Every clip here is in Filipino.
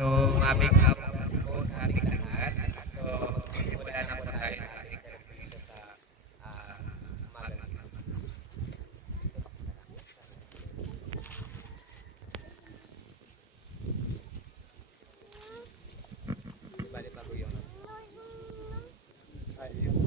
So, mabig up po sa ating lahat. So, simulan na po tayo sa ating celebration sa umaga. Bali bago yun. Ayun.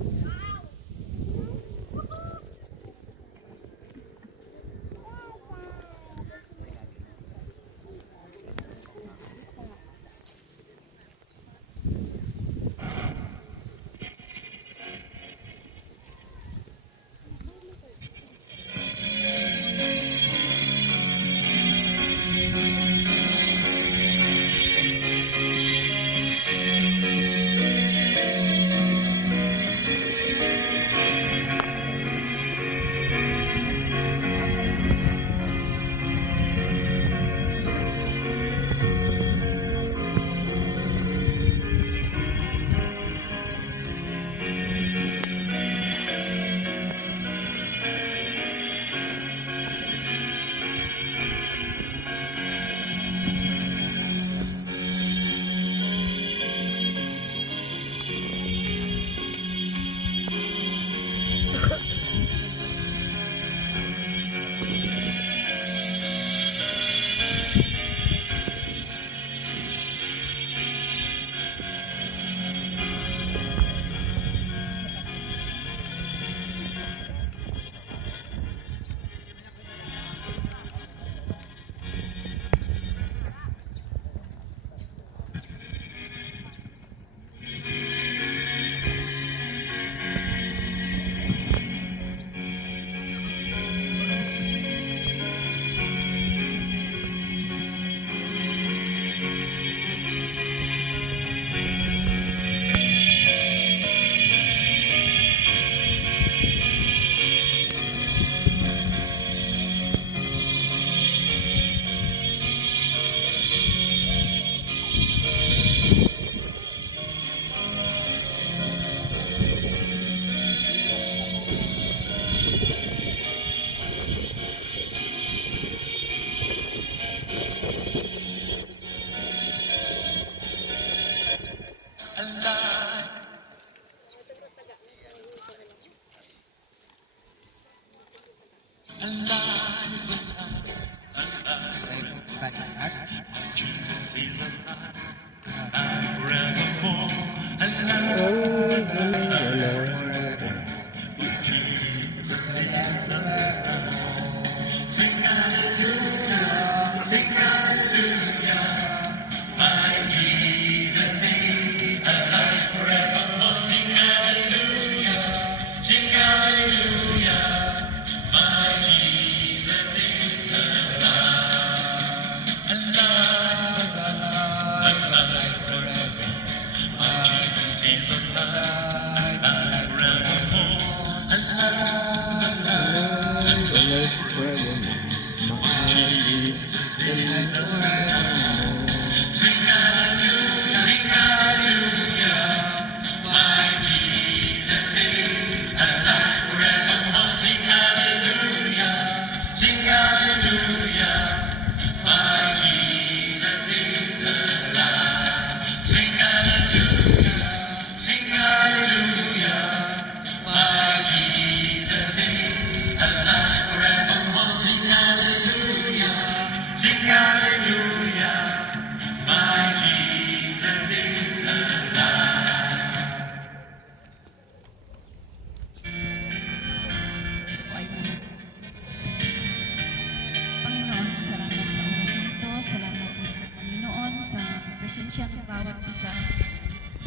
pasensya ng bawat isa.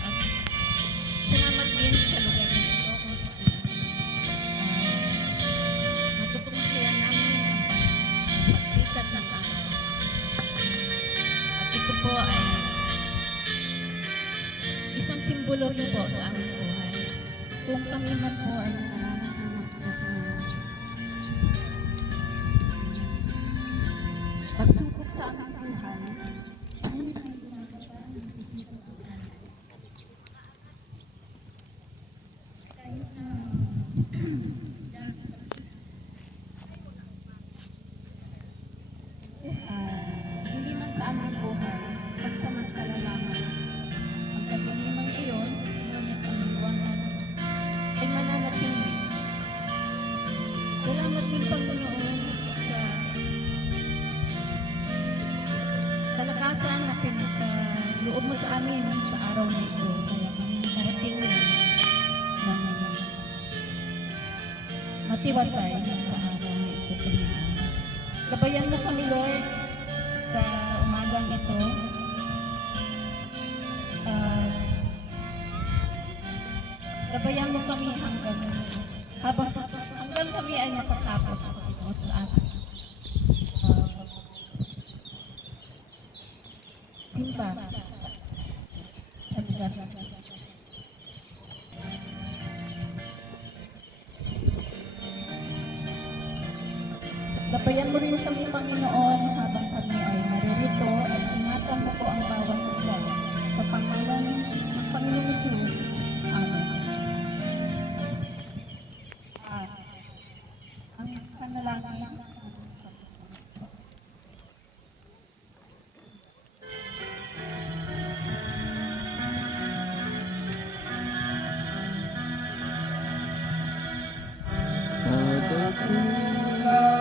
At salamat din sa lugar na ito kung saan matutunghayan namin ang pagsikat ng araw. At ito po ay isang simbolo rin po sa aming buhay. Kung kami man po ay naranasan pagsubok sa aming buhay, hindi man sa aming buhay, pagsamantala minsan na pinagkaloob mo sa amin sa araw na ito. Kaya kami nakarating na ng matiwasay sa araw na ito, Panginoon. Gabayan mo kami, Lord, sa umagang ito. Gabayan mo kami hanggang kami ay matatapos sa ating simba. Gabayan mo rin kami, Panginoon, habang kami ay naririto at ingatan mo po ang bawat isa sa pangalan ng Panginoon Jesus. Amen. Ang panalangin. Sa dakilang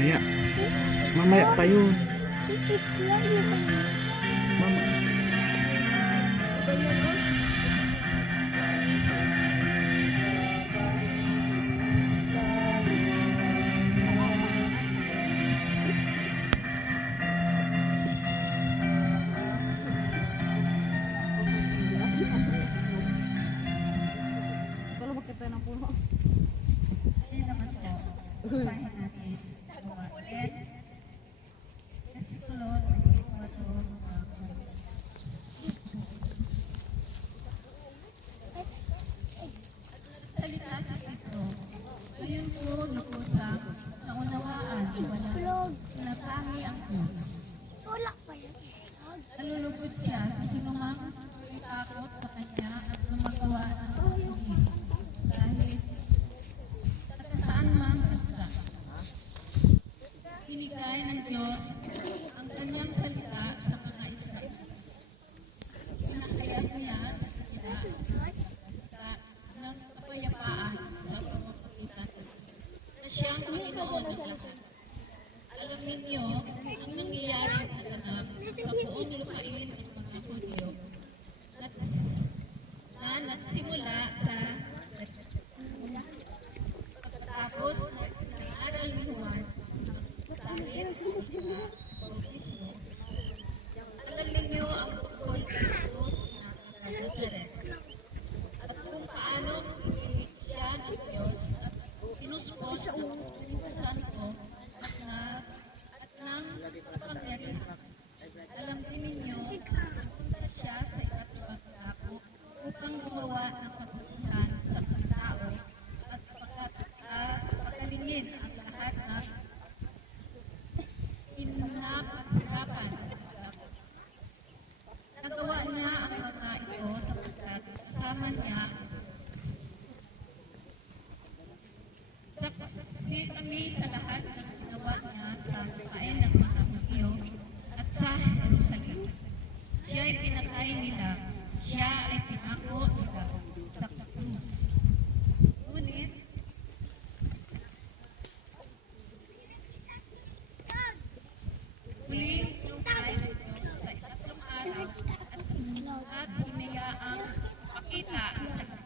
Mamaya. Mamaya pa yun. Mama. Ayun naman po. Upahin natin. Ulit. Kasi kulot. Salita sa ito. Ngayon po nakusap, naunawaan, na tangi ang Diyos. Nalulugod siya sa sinumang takot sa kanya at lumagawa ng pagpunin. Dahil saan mang basta. Binigay ng Diyos ang kanyang salita sa mga Israel. Pinakayag niya sa kanila ng kapayapaan sa pamamagitan na siyang Panginoon ng lahat. Alam ninyo ang nangyayari sa ganap sa buong lupain ng mga Hudyo na nagsimula sa pagkatapos ng aral ni Juan dahil sa bautismo. Alam ninyo ang tungkol kay Jesus na Nazaret at kung paano pinilit siya ng Diyos at pinuspos ng Espiritu Santo at ng kapangyarihan. Alam din ninyo na pumunta siya sa iba't ibang dako upang gumawa ng kabutihan sa mga tao at pagalingin ang lahat na pinapahirapan sa dako. Nagawa niya ang mga ito sapagkat kasama niya saksi kami sa lahat ng ginawa niya sa lupain ng mga Hudyo at sa Jerusalem. Siya ay pinatay nila, siya ay pinako nila sa krus. Ngunit, muling lumay ng Diyos sa ikatlong araw at hinayaang pakita ang salita.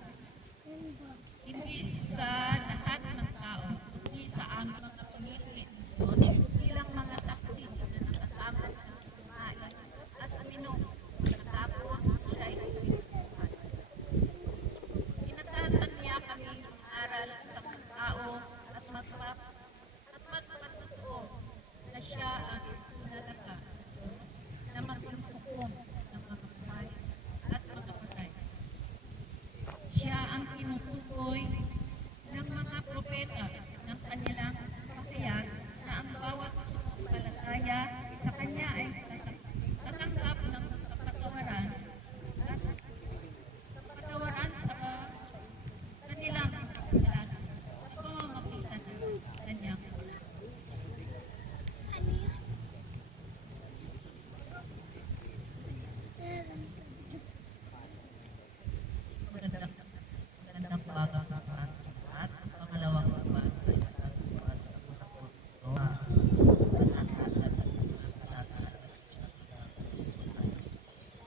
Hindi sa lahat ng tao, kundi sa aming mga pamilya ng Diyos bilang mga saksi na nakasama ng kumain at uminom matapos siya ay pinagbuhat. Inatasan niya kami ng aral sa mga tao at magpapatuo na siya ang tunalaga na magpapatuo ng mga buhay at mga patay. Siya ang tinutukoy ng mga propeta ng kanilang pakayag na ang bawat sumampalataya sa kanya ay tatanggap ng kapatawaran at kapatawaran sa kanilang kasalanan sa pamamagitan ng kanyang ulat. Magandang umaga sa ating lahat. Ang pangalawang laban ay nagbubuhat sa mga kulto na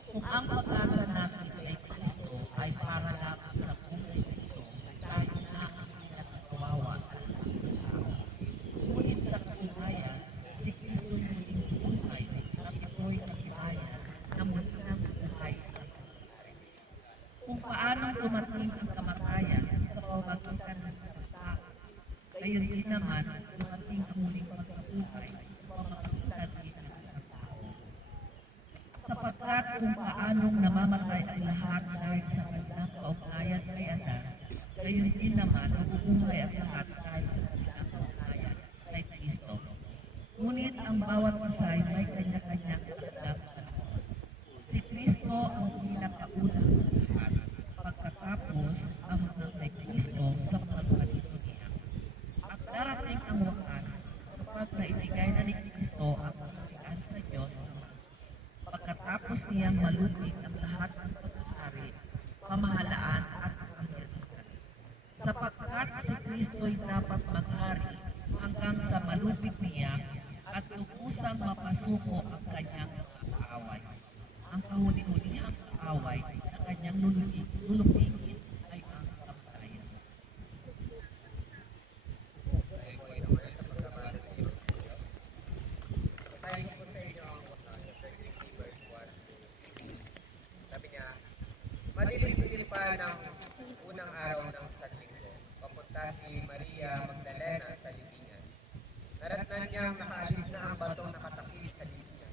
kung ang pag-asa natin kay Kristo ay para lamang sa buhay nito, tayo na ang pinakakawawa sa lahat ng tao. Ngunit sa katunayan, si Kristo muling buhay at ito'y nakilayan na muli ng buhay sa kung paano dumating ang kamatayan sa pamamagitan ng salita, gayon din naman dumating ang muling pagkabuhay sa pamamagitan din ng isang tao. Sapagkat kung paanong namamatay ang lahat dahil sa kanilang kaugnayan kay Adan, gayon din naman mabubuhay ang lahat dahil sa kanilang kaugnayan kay Kristo. Ngunit ang bawat isa ay may kanya-kanyang katanggap. Si Kristo ang pinakauna sa lahat, pagkatapos ang mga kay Kristo sa mga palito niya. At darating ang wakas kapag naibigay na ni Kristo ang kaharian sa Diyos, pagkatapos niyang malupit ang lahat ng paghahari, pamahalaan at kapangyarihan. Sapagkat si Kristo'y dapat maghari hanggang sa malupit niya masuko ang kanyang mga kaaway. Ang kahuli-huli ang kaaway na kanyang lulupigin ay ang kamatayan. Ay po ito ay sa pagkabasa ng iyo. Basahin ko po sa inyo ang 33 verse 1. Sabi niya, madilim-dilim pa ng unang araw ng isang linggo, papunta si Maria Magdalena sa libingan. Naratnan niyang nakaalis na ang batong nakatakil sa libingan.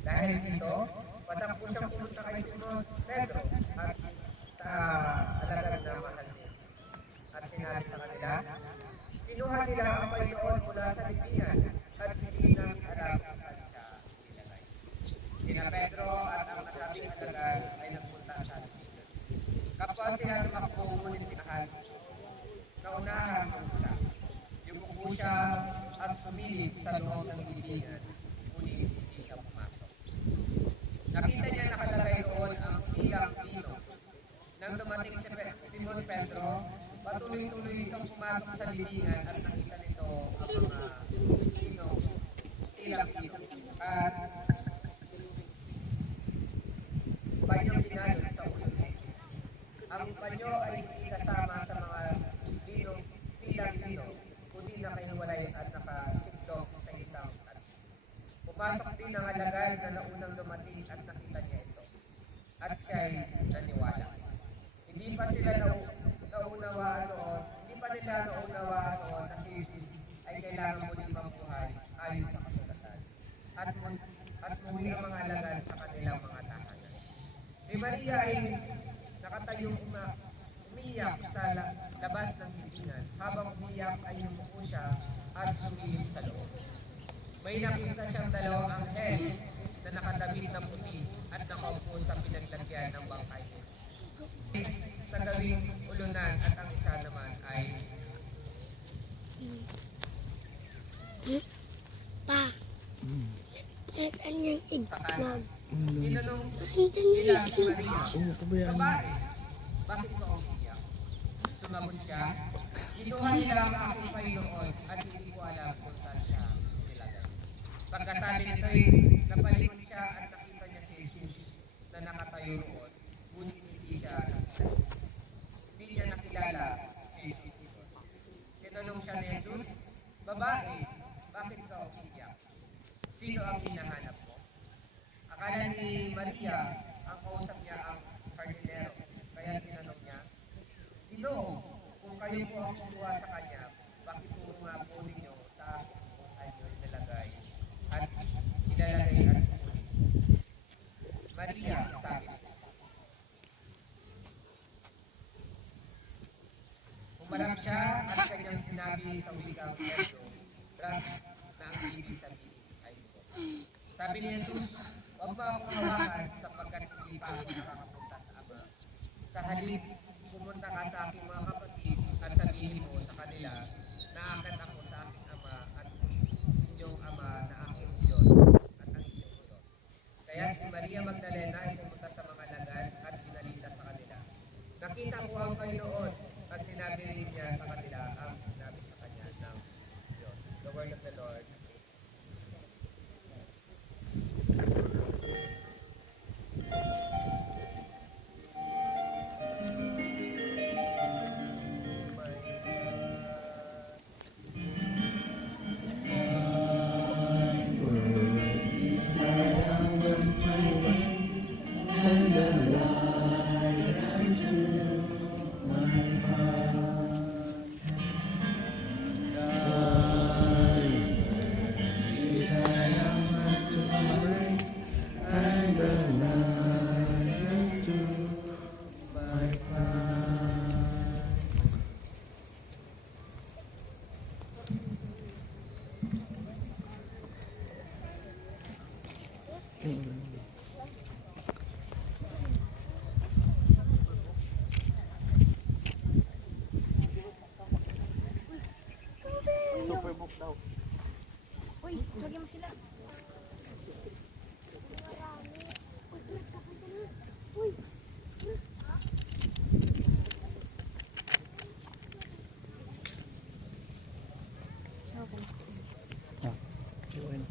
Dahil dito, patakbo siyang pumunta kay Simon Pedro at sa alagad na mahal niya. At sinabi sa kanila, kinuha nila ang Panginoon mula sa libingan at hindi namin alam kung saan siya nilagay. Sina Pedro at ang nasabing alagad ay nagpunta sa libingan. Kapwa sila tumakbo, ngunit sinahan, naunahan ng isa. Yumuko siya at sumilip sa loob ng libingan, ngunit hindi siya pumasok. Nakita niya nakalagay doon ang silang pino. Nang dumating si Simon Pedro, patuloy-tuloy siyang pumasok sa libingan at nakita nito ang mga pino, silang pino. At panyong pinalot sa ulo ni Jesus. Ang panyo ay hindi kasama sa mga silang pino, kundi nakahiwalay at nakatiklop sa isang at. Pumasok din ang alagad na naunang dumating at nakita niya ito. At siya'y naniwala. Hindi pa nila naunawaan noon na si Jesus ay kailangan muling mabuhay ayon sa kasulatan. At muli ang mga alagad sa kanilang mga tahanan. Si Maria ay nakatayong umiyak sa labas ng libingan. Habang umiyak ay yumuko siya at sumilip sa loob. May nakita siyang dalawang anghel na nakadamit ng puti at nakaupo sa pinaglagyan ng bangkay ni Jesus. Sa gawing ulunan at ang isa naman ay Pa, nasaan yung sa kanan. itlog? Tinanong Nandun nila yung si itlog. Maria, Oo, pabayaan mo. babae, bakit ka umiiyak? Sumagot siya, kinuha nila ang aking Panginoon at hindi ko alam kung saan siya nilagay. Pagkasabi nito'y napalingon siya at nakita niya si Jesus na nakatayo roon, ngunit hindi niya nakilala si Jesus ito. Tinanong siya ni Jesus, babae, bakit ka umiiyak? Sino ang hinahanap mo? Akala ni Maria, ang kausap niya ang hardinero. Kaya tinanong niya, Ginoo, kung kayo po ang kumuha sa kanya, bakit po nga po ninyo sa akin kung saan nyo ilalagay at ilalagay at kukunin? Maria, sabi niya. Umarap siya at kanyang sinabi sa wikang Pedro, Brad, na ang ibig sabihin ay ito. Sabi ni Jesus, huwag mo akong hawakan sapagkat hindi pa ako nakakapunta sa Ama. Sa halip, pumunta ka sa aking mga kapatid at sabihin mo sa kanila na aakyat ako sa aking Ama at inyong Ama na aking Diyos at ang inyong Diyos. Kaya si Maria Magdalena ay pumunta sa mga alagad at pinalita sa kanila. Nakita ko ang Panginoon at sinabi rin niya sa kanila ang sinabi sa kanya ng Diyos. The word of the Lord. Uy, tawagin mo sila. Uy. Ah, yun.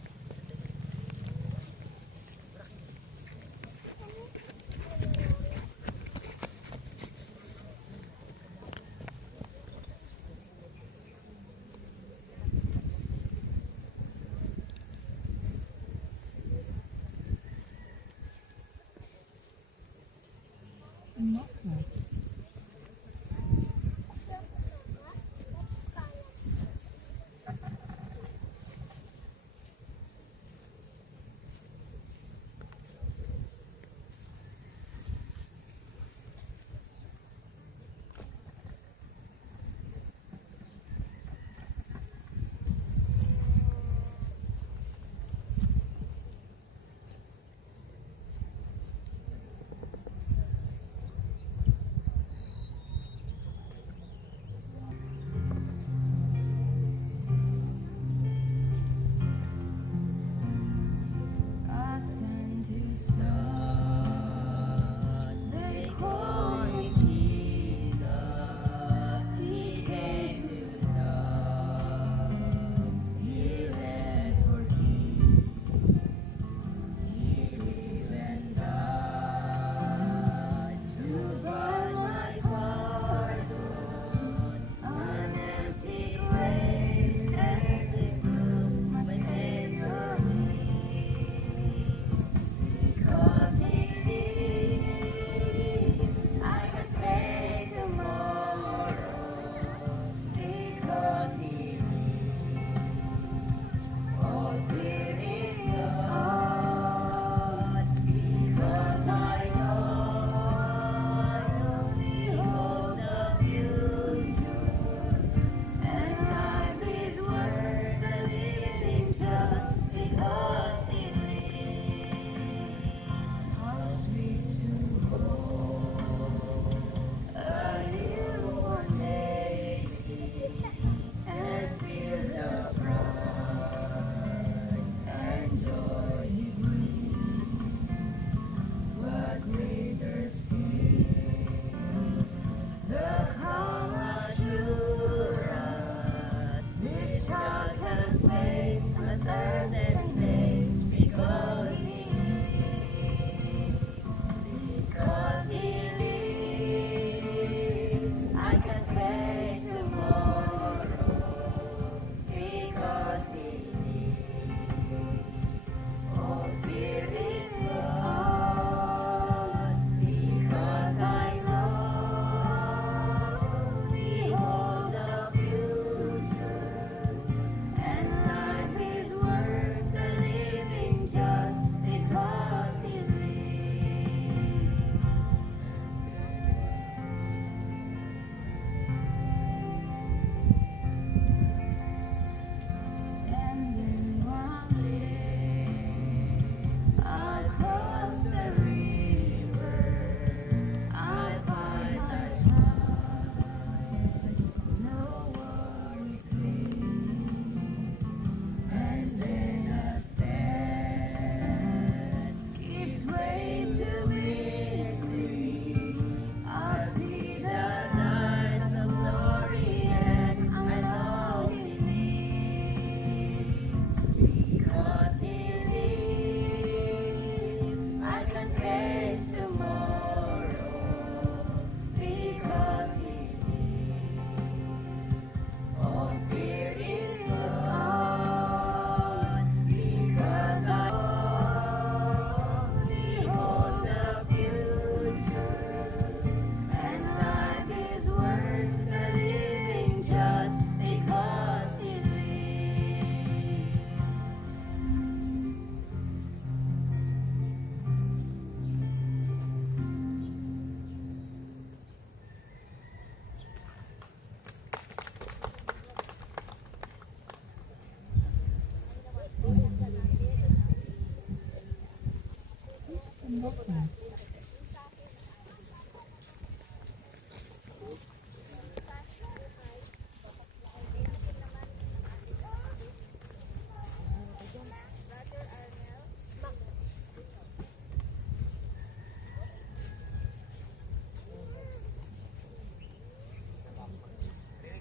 Rinig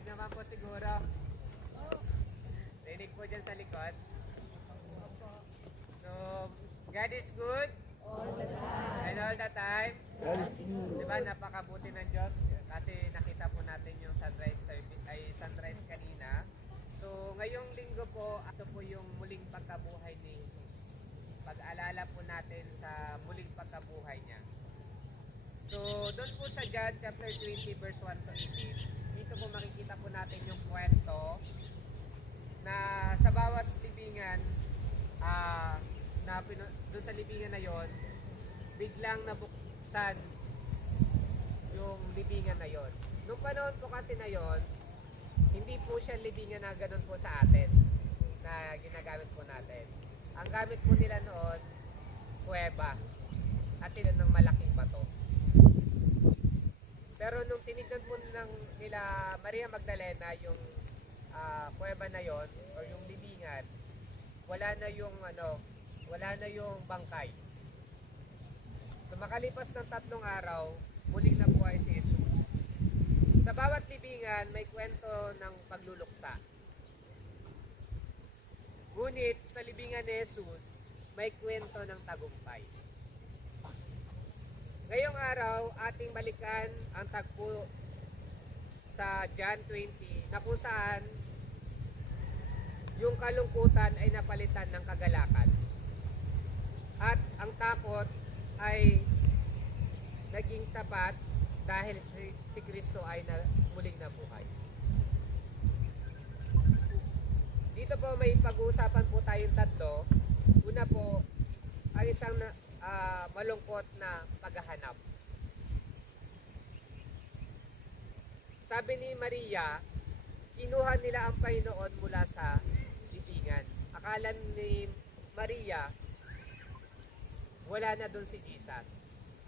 naman po siguro. Rinig po dyan sa likod. So, God is good. And all the time. Diba, napakabuti ng Diyos. Kasi nakita po natin yung sunrise service, ay sunrise kanina. So, ngayong linggo po, ito po yung muling pagkabuhay ni Jesus. Pag-alala po natin sa muling pagkabuhay niya. So, doon po sa John chapter 20 verse 1 to 18, dito po makikita po natin yung kwento na sa bawat libingan, doon sa libingan na yon, biglang nabuksan yung libingan na yon. Noong panahon po kasi na yon, hindi po siya libingan na ganun po sa atin na ginagamit po natin. Ang gamit po nila noon, kuweba at tinan ng malaking bato. Pero nung tinignan po nila Maria Magdalena yung kuweba na yon or yung libingan, wala na yung bangkay. So makalipas ng 3 araw, muling nabuhay si Jesus. Sa bawat libingan may kwento ng pagluluksa. Ngunit sa libingan ni Jesus, may kwento ng tagumpay. Ngayong araw, ating balikan ang tagpo sa John 20 na kung saan yung kalungkutan ay napalitan ng kagalakan. At ang takot ay naging tapat dahil si Kristo ay muling nabuhay. Dito po may pag-uusapan po tayong tatlo. Una po, ang isang malungkot na paghahanap. Sabi ni Maria, kinuha nila ang Panginoon mula sa libingan. Akala ni Maria, wala na doon si Jesus.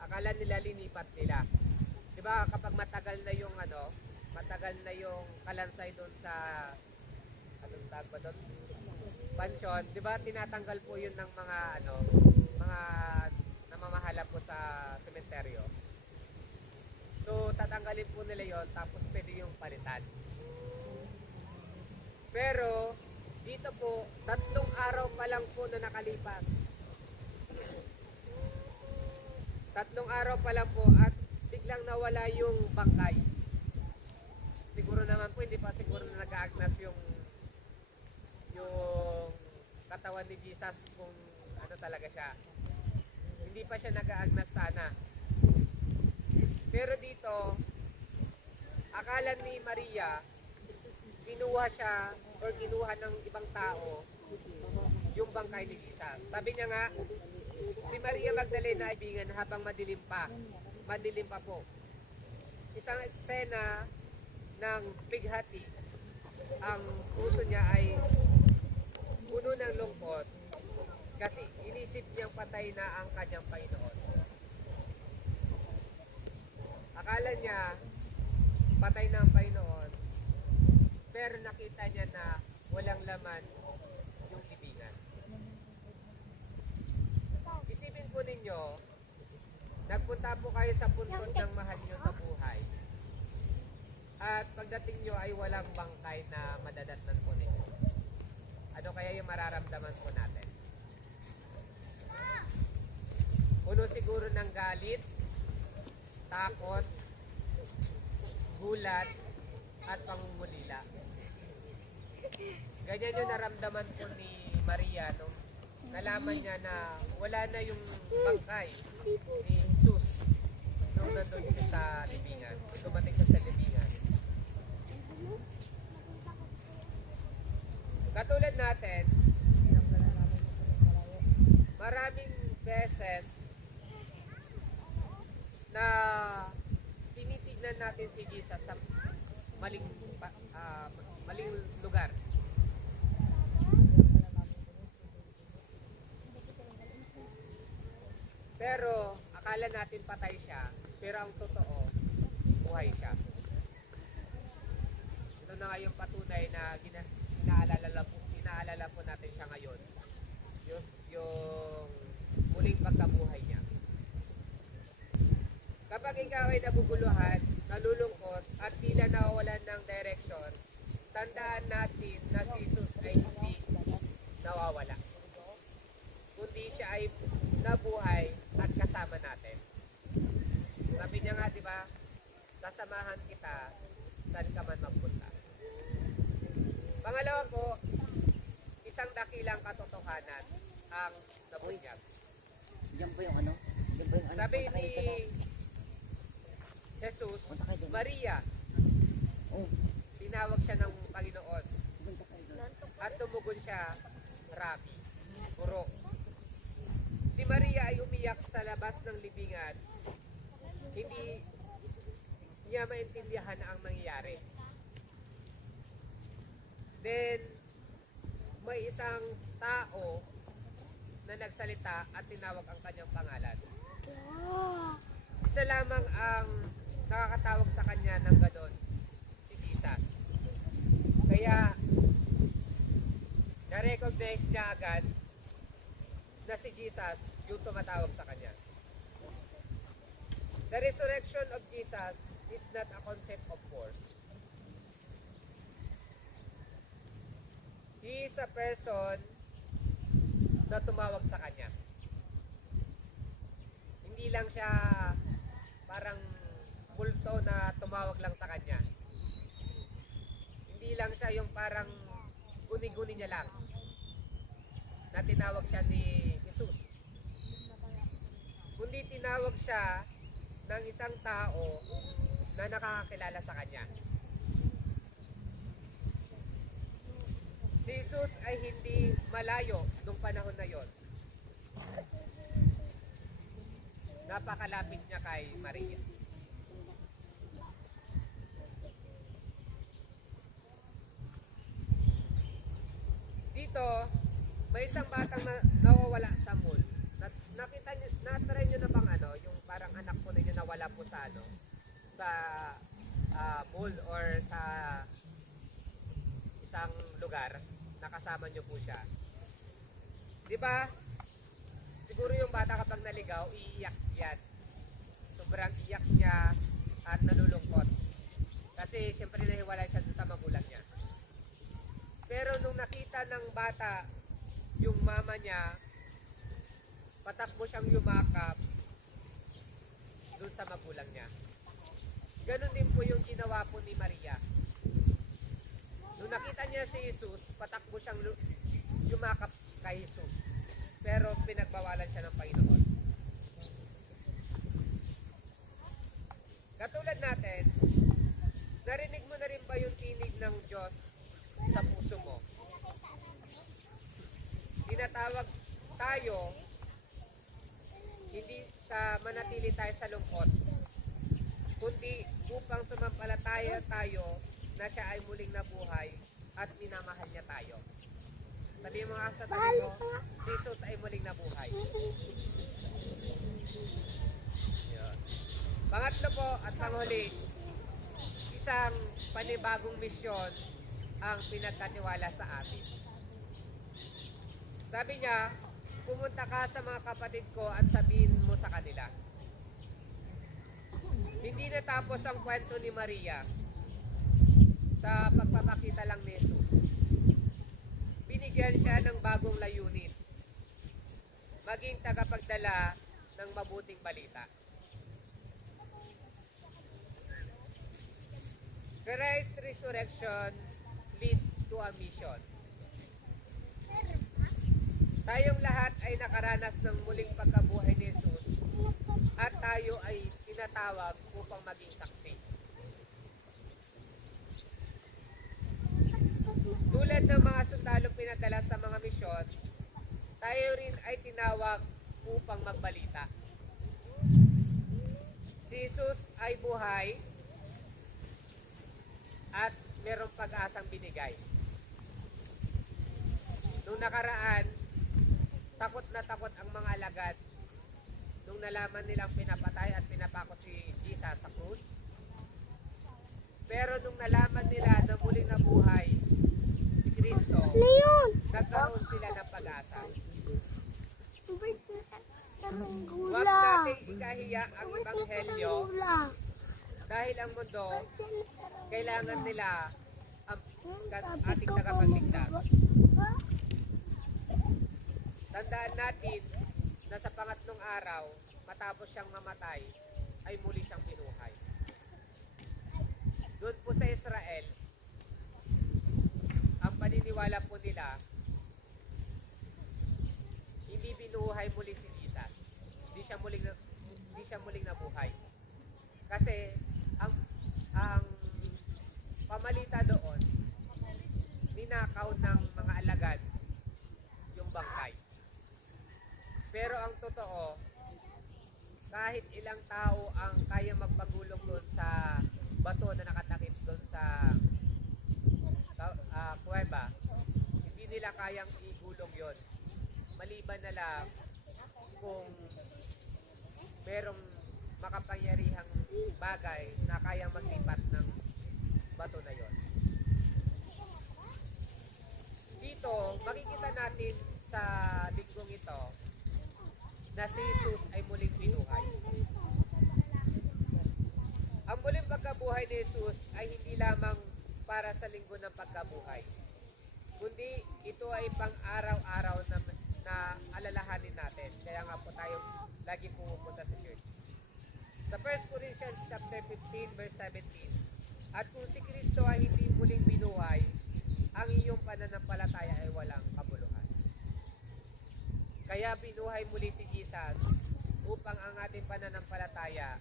Akala nila linipat nila. 'Di ba kapag matagal na yung kalansay doon sa anong tawag ba doon? Pansyon, 'di ba tinatanggal po 'yun ng mga mga namamahala po sa sementeryo. So tatanggalin po nila 'yon tapos pwede yung palitan. Pero dito po 3 araw pa lang po na nakalipas. 3 araw pa lang po at biglang nawala yung bangkay. Siguro naman po hindi pa siguro na nag-aagnas yung katawan ni Jesus kung ano talaga siya. Hindi pa siya nag-aagnas sana. Pero dito, akala ni Maria, kinuha siya or kinuha ng ibang tao yung bangkay ni Jesus. Sabi niya nga, si Maria Magdalena ay bingan habang madilim pa po. Isang eksena ng bighati. Ang puso niya ay puno ng lungkot kasi inisip niyang patay na ang kanyang Panginoon. Akala niya patay na ang Panginoon, pero nakita niya na walang laman yung libingan. Isipin po ninyo, nagpunta po kayo sa puntod ng mahal nyo sa buhay. At pagdating nyo ay walang bangkay na madadatnan po ninyo. Ano kaya yung mararamdaman po natin? Puno siguro ng galit, takot, gulat, at pangungulila. Ganyan yung naramdaman po ni Maria nung nalaman niya na wala na yung bangkay ni Jesus nung nandun siya sa libingan, dumating siya sa libingan. Katulad natin, maraming beses na tinitignan natin si Jesus sa maling lugar. Pero akala natin patay siya, pero ang totoo, buhay siya. Ito na nga yung patunay na inaalala po natin siya ngayon. Yung muling pagkabuhay niya. Kapag ikaw ay nabubuluhan, nalulungkot, at tila nawawalan ng direction, tandaan natin na si Jesus ay hindi nawawala. Kundi siya ay nabuhay at kasama natin. Sabi niya nga, di ba? Sasamahan kita saan ka man magpunta. Pangalawa po, isang dakilang katotohanan ang nabunyag. Diyan ba yung ano? Diyan ba yung ano? Sabi Punta ni kayo doon. Jesus, Punta kayo doon. Maria, Oh, tinawag siya ng Panginoon punta kayo doon. at tumugon siya, Rabi, Guro. Si Maria ay umiyak sa labas ng libingan. Hindi niya maintindihan ang nangyayari. Then, may isang tao na nagsalita at tinawag ang kanyang pangalan. Isa lamang ang nakakatawag sa kanya ng ganon, si Jesus. Kaya, na-recognize niya agad na si Jesus yung tumatawag sa kanya. The resurrection of Jesus is not a concept of force. He is a person na tumawag sa kanya. Hindi lang siya parang multo na tumawag lang sa kanya. Hindi lang siya yung parang guni-guni niya lang na tinawag siya ni Jesus. Kundi tinawag siya ng isang tao na nakakakilala sa kanya. Si Jesus ay hindi malayo nung panahon na yon. Napakalapit niya kay Maria. Dito, may isang batang nawawala sa mall. Nakita niyo, na-try niyo na bang ano, yung parang anak po ninyo nawala po sa ano, sa mall or sa isang lugar, nakasama niyo po siya. Di ba? Siguro yung bata kapag naligaw, iiyak yan. Sobrang iyak niya at nalulungkot. Kasi siyempre nahiwalay siya dun sa magulang niya. Pero nung nakita ng bata yung mama niya, patakbo siyang yumakap dun sa magulang niya. Ganon din po yung ginawa po ni Maria. Nung nakita niya si Jesus, patakbo siyang yumakap kay Jesus. Pero pinagbawalan siya ng Panginoon. Katulad natin, narinig mo na rin ba yung tinig ng Diyos sa puso mo? Tinatawag tayo, hindi sa manatili tayo sa lungkot, kundi upang sumampalataya tayo na siya ay muling nabuhay at minamahal niya tayo. Sabi mo nga sa tabi mo, Jesus ay muling nabuhay. Yun. Pangatlo po at panghuli, isang panibagong misyon ang pinagkatiwala sa atin. Sabi niya, pumunta ka sa mga kapatid ko at sabihin mo sa kanila. Hindi natapos ang kwento ni Maria sa pagpapakita lang ni Jesus. Binigyan siya ng bagong layunin, maging tagapagdala ng mabuting balita. Christ's resurrection lead to a mission. Tayong lahat ay nakaranas ng muling pagkabuhay ni Jesus at tayo ay tinatawag upang maging saksi. Tulad ng mga sundalong pinadala sa mga misyon, tayo rin ay tinawag upang magbalita. Si Jesus ay buhay at mayroong pag-asang binigay. Nung nakaraan, takot na takot ang mga alagad nung nalaman nilang pinapatay at pinapako si Jesus sa krus. Pero nung nalaman nila na muling nabuhay si Kristo, Ano yun? nagkaroon sila ng pag-asa. Kaming Huwag gula. nating ikahiya ang ebanghelyo Gula. dahil ang mundo, kailangan nila ang Sabi ating ko tagapagligtas. Ha? Tandaan natin na sa pangatlong araw, matapos siyang mamatay, ay muli siyang binuhay. Doon po sa Israel, ang paniniwala po nila, hindi binuhay muli si Jesus. Hindi siya muling nabuhay. Kasi ang pamalita doon, ninakaw ng mga alagad yung bangkay. Pero ang totoo, kahit ilang tao ang kaya magpagulong doon sa bato na nakatakip doon sa kuweba, hindi nila kayang igulong yon. Maliban na lang kung merong makapangyarihang bagay na kayang maglipat ng bato na yon. Dito, makikita natin sa linggong ito na si Jesus ay muling binuhay. Ang muling pagkabuhay ni Jesus ay hindi lamang para sa linggo ng pagkabuhay, kundi ito ay pang-araw-araw na alalahanin natin. Kaya nga po tayo lagi pumupunta sa church. Sa 1 Corinthians chapter 15 verse 17, at kung si Kristo ay hindi muling binuhay, ang iyong pananampalataya ay walang kabuluhan. Kaya binuhay muli si Jesus upang ang ating pananampalataya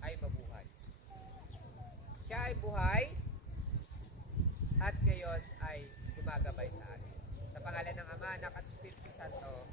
ay mabuhay. Siya ay buhay at ngayon ay gumagabay sa atin. Sa pangalan ng Ama, Anak at Espiritu Santo.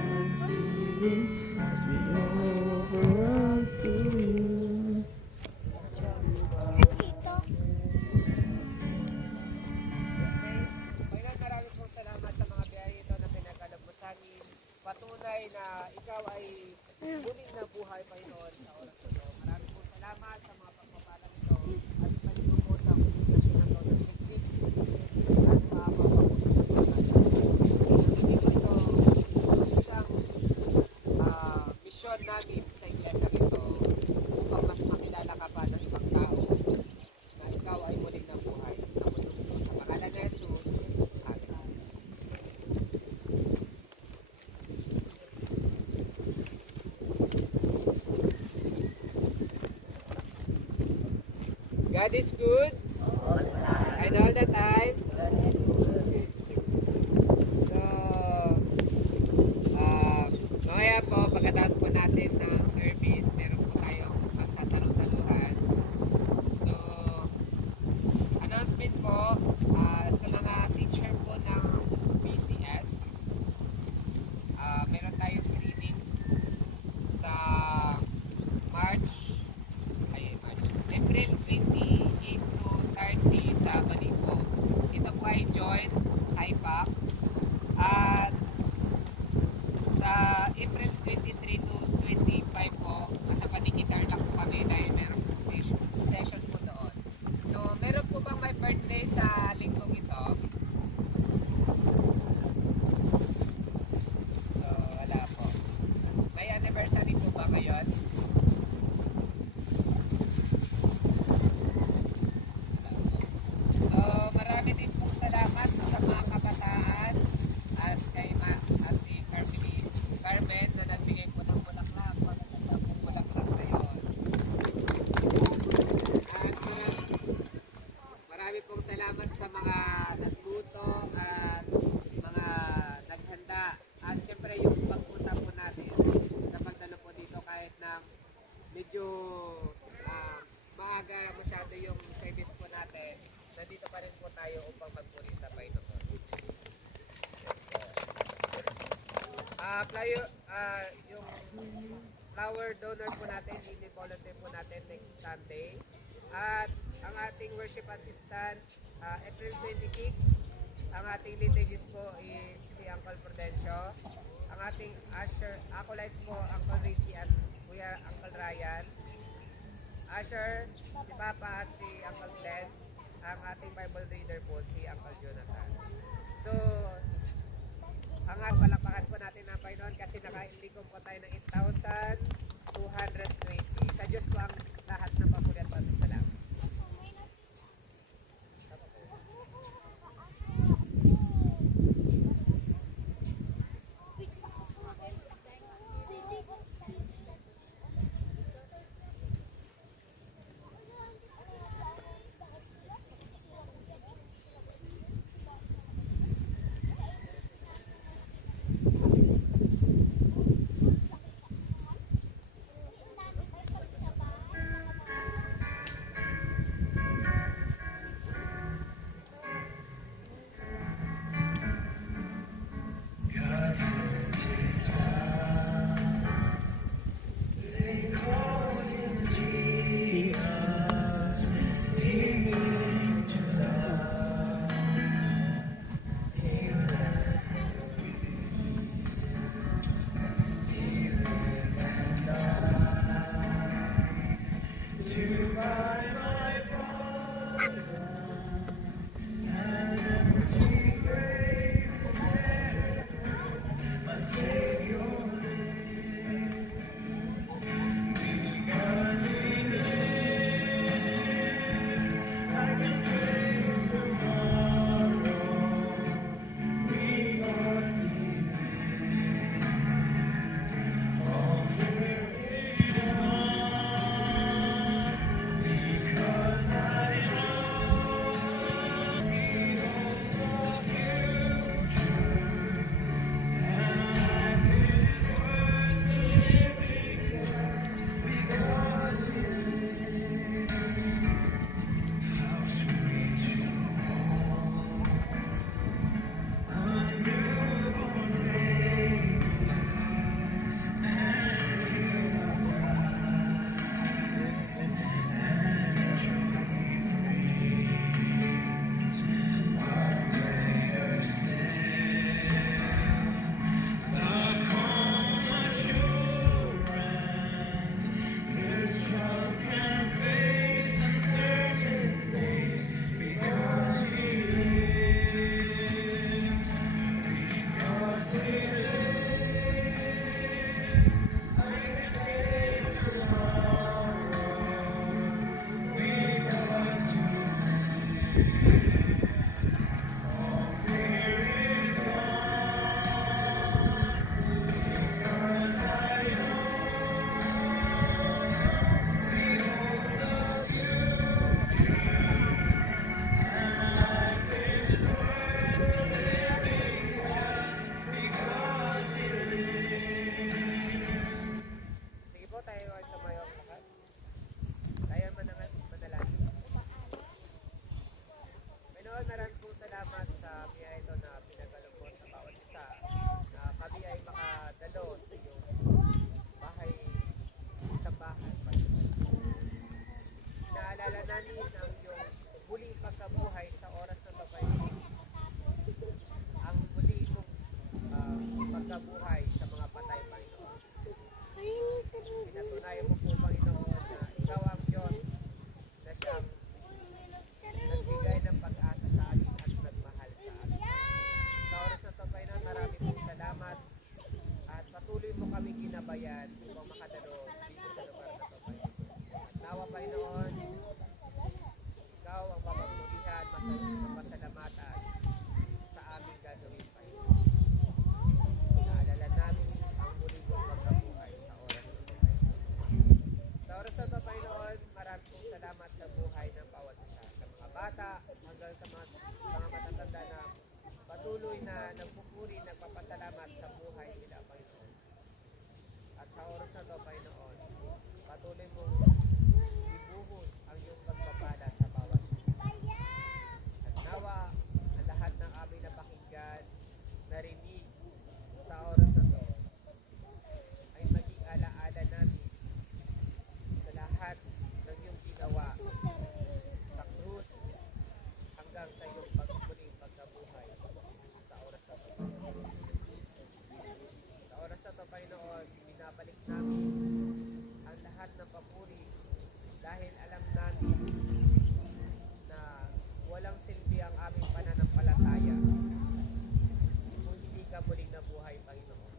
Amen. As we overrun to you. Ito. Panginoon, maraming pong salamat sa mga biyaya ito na pinagkaloob sa amin. Patunay na ikaw ay muling nabuhay, Panginoon, sa oras ito. Maraming pong salamat sa mga pagpapalang ito. At panilang po sa komunikasyon ng Lord of Victims at mga papapunta sa hindi po ito isang misyon namin sa iglesia rito upang mas makilala ka pa ng ibang tao na ikaw ay muling nabuhay sa mundo. Sa pangalan ni Jesus, Amen. God is good and all the time. So, mamaya po, pagkatapos po natin ng service, meron po tayong magsasalusaluhan. So, announcement po sa mga teacher po ng BCS, meron tayong reading sa April 28 to 30 sa Balipo. Ito po ay joint HIPAC. At sa April Yung flower donor po natin, i-volunteer po natin next Sunday. At ang ating worship assistant, April 26, ang ating liturgist po is si Uncle Prudencio. Ang ating usher, acolytes po, Uncle Richie at Kuya Uncle Ryan. Usher, si Papa at si Uncle Glenn. Ang ating Bible reader po si Uncle Jonathan. So, ang palakpakan po natin ng Panginoon kasi nakailikom po tayo ng 8,220. Sa Diyos po ang lahat ng papuri at pasasalamat. pagkabuhay sa mga patay, Panginoon. Pinatunayan mo po, Panginoon, na ikaw ang Diyos na siyang nagbigay ng pag-asa sa atin at nagmahal sa atin. Sa oras na ito, Panginoon, marami pong salamat at patuloy mo kami ginabayan upang makadalo dito sa lugar na ito, Panginoon. At nawa, Panginoon, ikaw ang papagpulihan, mapasalamatan sa aming gagawin, Panginoon. Naalala namin ang muli mong pagkabuhay sa oras na ito, Panginoon. Sa oras na ito, Panginoon, marami pong salamat sa buhay ng bawat isa. Sa mga bata hanggang sa mga matatanda na patuloy na nagpupuri, nagpapasalamat sa buhay nila, Panginoon. At sa oras na ito, Panginoon, patuloy mong ibuhos ang iyong pagpapala sa bawat isa. At nawa, ang lahat ng aming napakinggan, narinig sa oras na ito, namin ang lahat ng papuri dahil alam namin na walang silbi ang aming pananampalataya kung hindi ka muling nabuhay, Panginoon.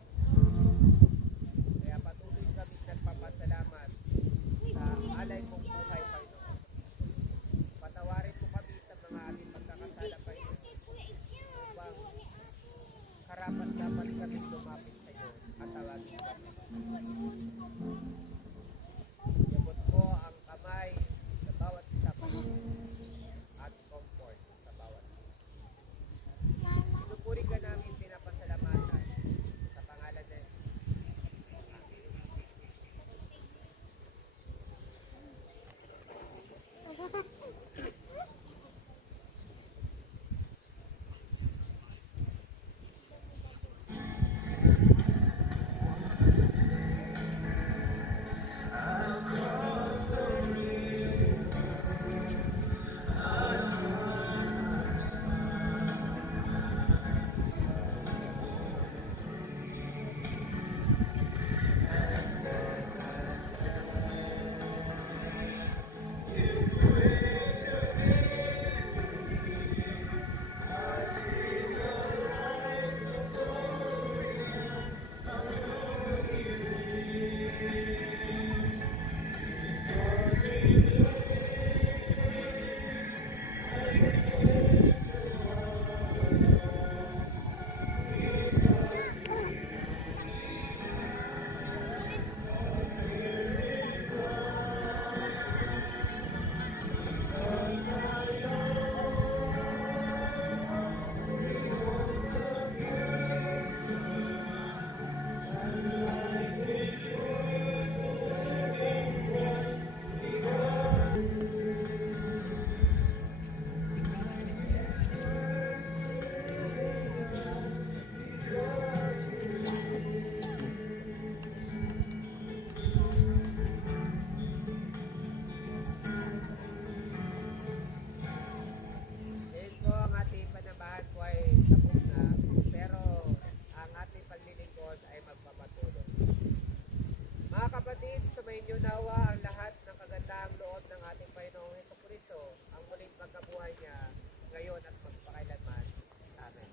Kaya patuloy kami nagpapasalamat sa alay mong buhay, Panginoon. Patawarin mo kami sa mga aming pagkakasala, Panginoon, upang karapat dapat kami lumapit sa iyo at tawagin kami. Yabot mo ang kamay sa bawat isa, Panginoon, at comfort sa bawat isa. Pinupuri ka namin, pinapasalamatan sa pangalan ng Ngayon po ang ating panambahan po ay tapos na, pero ang ating paglilingkod ay magpapatuloy. Mga kapatid, sumayin niyo nawa ang lahat ng kagandahang loob ng ating Panginoong Jesucristo, ang muling pagkabuhay niya ngayon at magpakailanman. Amen.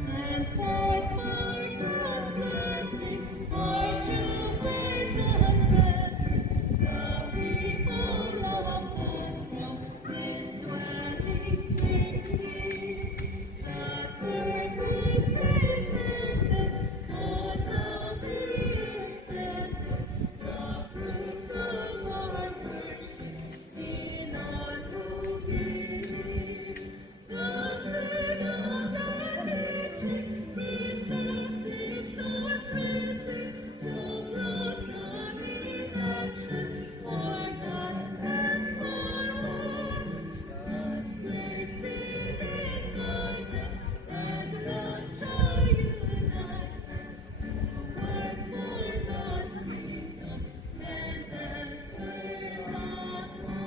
And forth my blessing, for to make the test, the people of Daniel is dwelling in me. The serpent faces on the extent, the fruits of our mercy in our who believe. The sin of the representing Lord blessing, no blossom in action, for God and for all. God's mercy and kindness and love shall unite to work for God's kingdom and serve us all.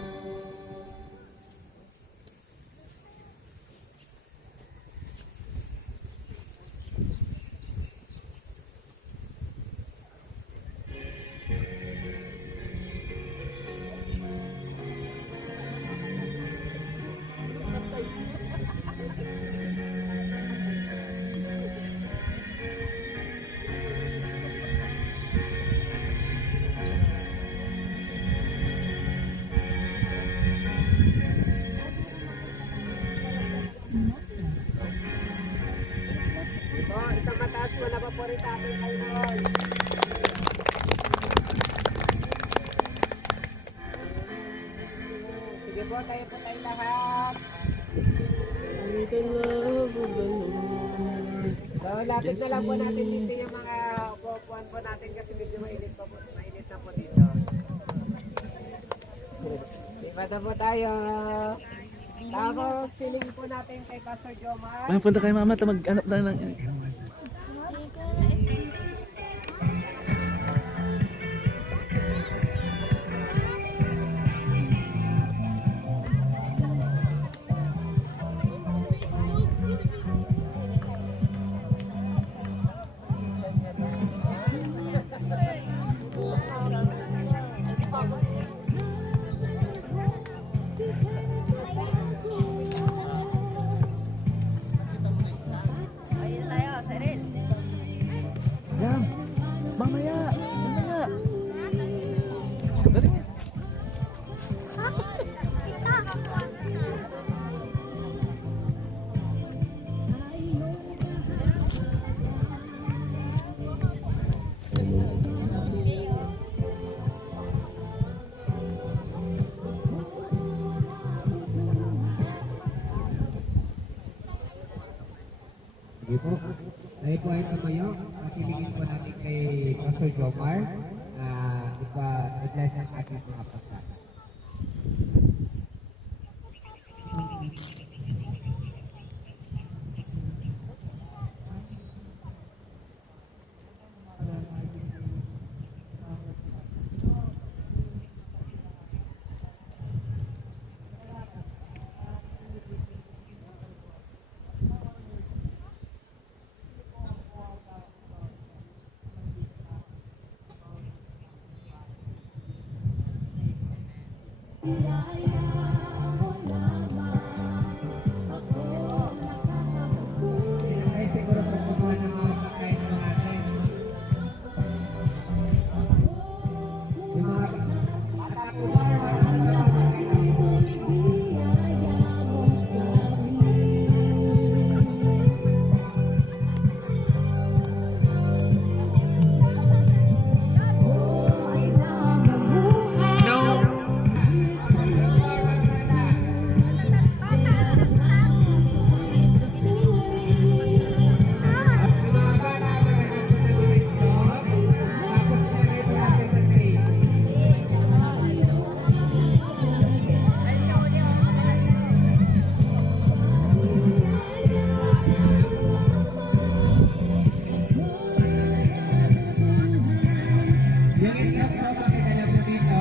Ito, isang mataas po na paborito aking Panginoon. Sige po, tayo po tayo lahat. With the love of the Lord. So, lapit na lang po natin dito yung mga upuan po natin kasi medyo mainit na po dito. Iba na po tayo. Tapos, siling po natin kay Pastor Jomar. Ay, punta kay mama, mag-anap na lang. Sige po. Tayo po ay tumayo. Pasilingin po natin kay Pastor Jomar na ipa-bless ang ating mga pastor. Ay, siguro po kumuha ng mga pagkain ng atin. Yung mga yung itlog po, pakidala po dito.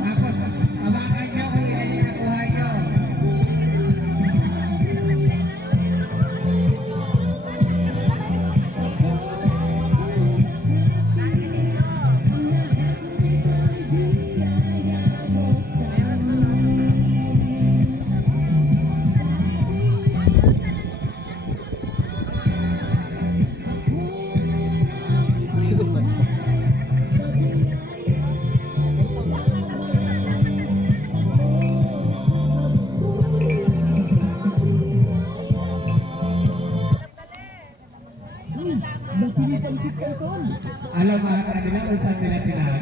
Tapos, hawakan nyo kung ilan yung nakuha nyo. Alam mga kanila kung saan nila pinahal.